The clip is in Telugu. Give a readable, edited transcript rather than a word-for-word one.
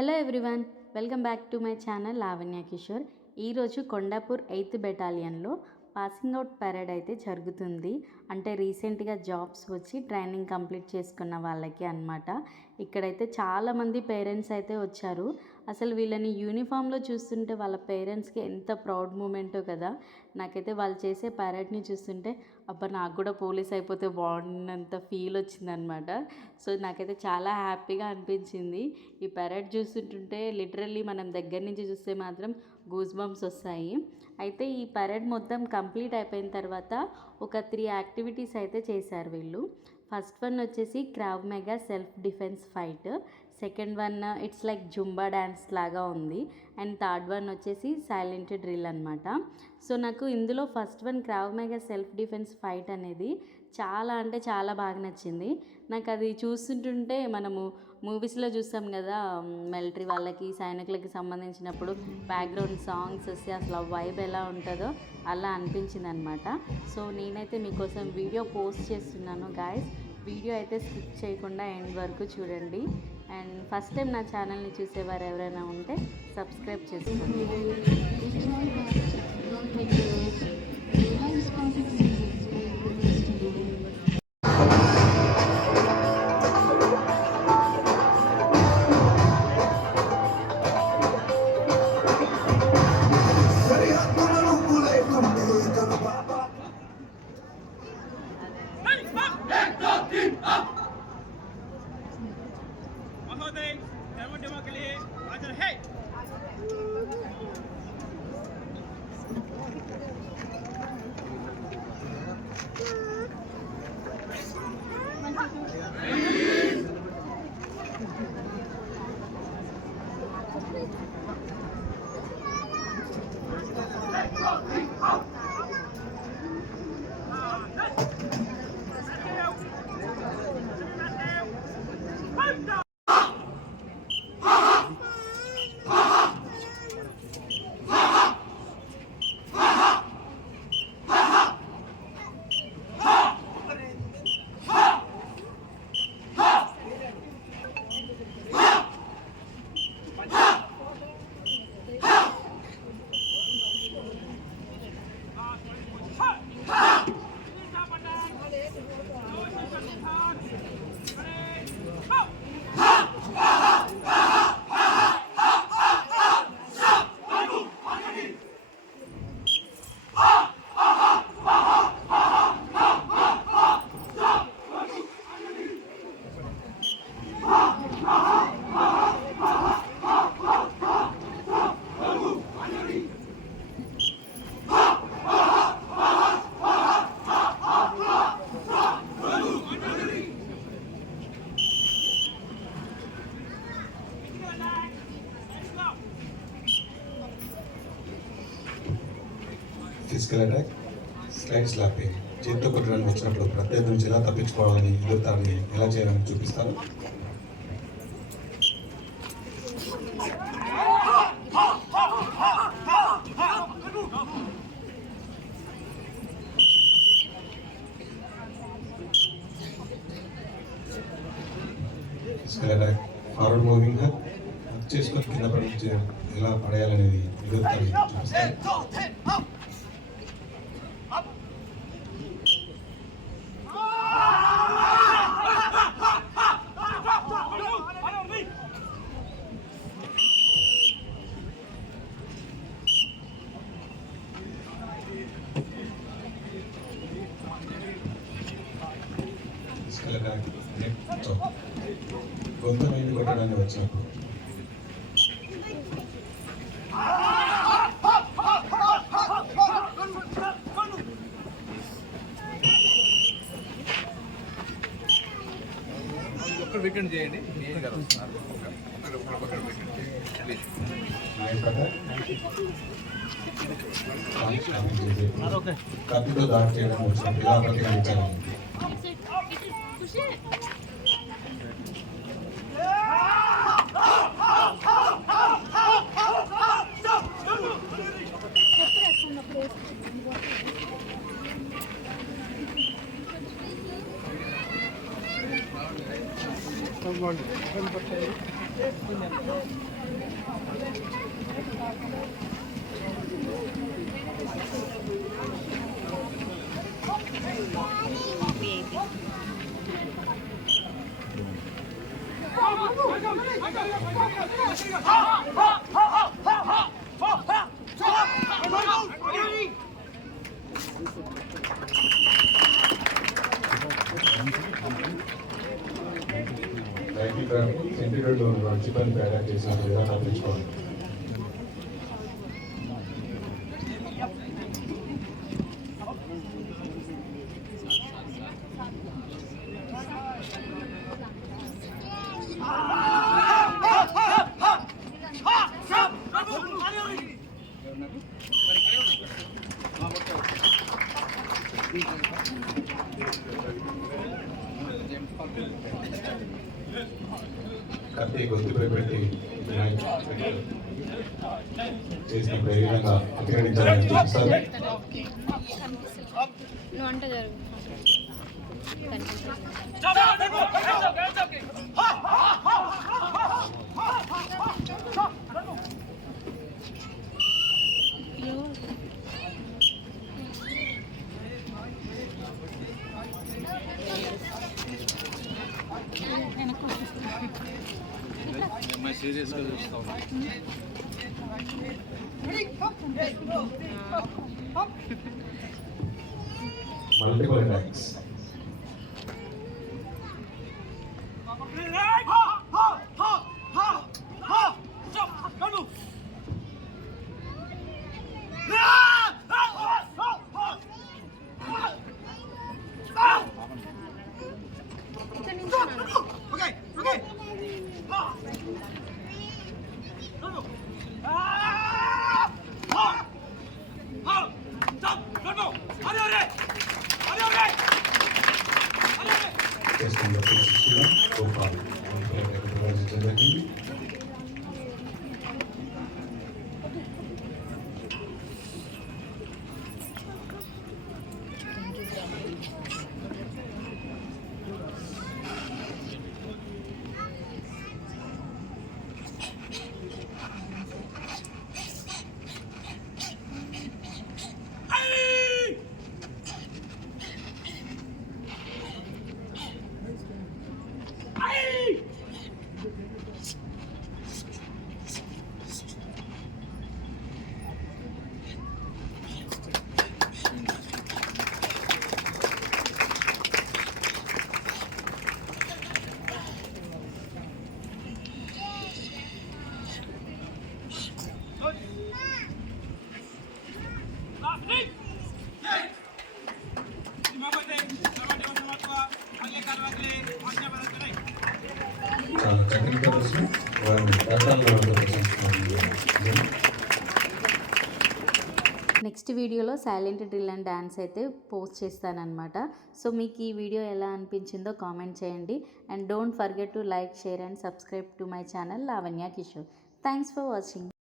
Hello everyone, welcome back to my channel Lavanya Kishore. ఈరోజు కొండాపూర్ 8th బెటాలియన్లో పాసింగ్ అవుట్ పరేడ్ అయితే జరుగుతుంది. అంటే రీసెంట్గా జాబ్స్ వచ్చి ట్రైనింగ్ కంప్లీట్ చేసుకున్న వాళ్ళకి అన్నమాట. ఇక్కడైతే చాలామంది పేరెంట్స్ అయితే వచ్చారు. అసలు వీళ్ళని యూనిఫామ్లో చూస్తుంటే వాళ్ళ పేరెంట్స్కి ఎంత ప్రౌడ్ మూమెంటో కదా. నాకైతే వాళ్ళు చేసే పరేడ్ని చూస్తుంటే అబ్బా నాకు కూడా పోలీస్ అయిపోతే బాగున్నంత ఫీల్ వచ్చిందనమాట. సో నాకైతే చాలా హ్యాపీగా అనిపించింది. ఈ పరేడ్ చూస్తుంటుంటే లిటరల్లీ మనం దగ్గర నుంచి చూస్తే మాత్రం గూస్ బంప్స్ వస్తాయి. అయితే ఈ పరేడ్ మొత్తం కంప్లీట్ అయిపోయిన తర్వాత ఒక 3 యాక్టివిటీస్ అయితే చేశారు వీళ్ళు. ఫస్ట్ వన్ వచ్చేసి Krav Maga self defence fight, second one it's like Zumba dance లాగా ఉంది, అండ్ థర్డ్ వన్ వచ్చేసి సైలెంట్ డ్రిల్ అనమాట. సో నాకు ఇందులో first one Krav Maga self defence fight అనేది చాలా అంటే చాలా బాగా నచ్చింది. నాకు అది చూస్తుంటుంటే మనము మూవీస్లో చూస్తాం కదా, మిలిటరీ వాళ్ళకి సైనికులకి సంబంధించినప్పుడు బ్యాక్గ్రౌండ్ సాంగ్స్ వస్తే అసలు ఆ వైబ్ ఎలా ఉంటుందో అలా అనిపించింది అనమాట. సో నేనైతే మీకోసం వీడియో పోస్ట్ చేస్తున్నాను గాయస్. వీడియో అయితే స్కిప్ చేయకుండా ఎండ్ వరకు చూడండి. అండ్ ఫస్ట్ టైం నా ఛానల్ని చూసేవారు ఎవరైనా ఉంటే సబ్స్క్రైబ్ చేసుకోండి. महोदय धर्मोद्यमों के लिए हाजिर है। ఫిజికల్ అటాక్, స్లైడ్ స్లాపింగ్, చేతితో కొట్టడానికి వచ్చినప్పుడు ప్రత్యర్థి నుంచి ఎలా తప్పించుకోవాలని ఎదురుతారని ఎలా చేయాలని చూపిస్తారు. ఫిజికల్ అటాక్, ఫార్వర్డ్ మూవింగ్ హక్ చేసుకొని కింద పడి ఎలా పడేయాలనేది ఎదురుతారని చూపిస్తారు. గొంతునైంది కొట్టడానికి వచ్చినప్పుడు ఒక్క వీకెండ్ చేయండి. కత్తితో దాడి చేయడం వచ్చినప్పుడు ఎలా ప్రతిఘటించాలని. Come on. రైతు ట్రాఫిక్ సెంటీగ్రేడ్లో ఉన్న చికెన్ తయారు చేసినప్పుడు ఎలా తప్పించుకోవాలి? కత్తి గొంతుపై పెట్టి చేసినప్పుడు ఏ విధంగా అతిక్రమించాలని చూపిస్తారు. నువ్వు అంటే జరుగు సీరియస్గా చూస్తాం. Multiple attacks. చేస్తున్న పరిస్థితిలో గోపాల్ ప్రదర్శించడం జరిగింది. చాలా చక్కని ప్రదర్శన. వారిని రకాల్లో ప్రదర్శిస్తున్నారు. నెక్స్ట్ వీడియోలో సైలెంట్ డ్రిల్ అండ్ డ్యాన్స్ అయితే పోస్ట్ చేస్తానన్నమాట. సో మీకు ఈ వీడియో ఎలా అనిపించిందో కామెంట్ చేయండి. And don't forget to like, share and subscribe to my channel Lavanya Kishore. Thanks for watching.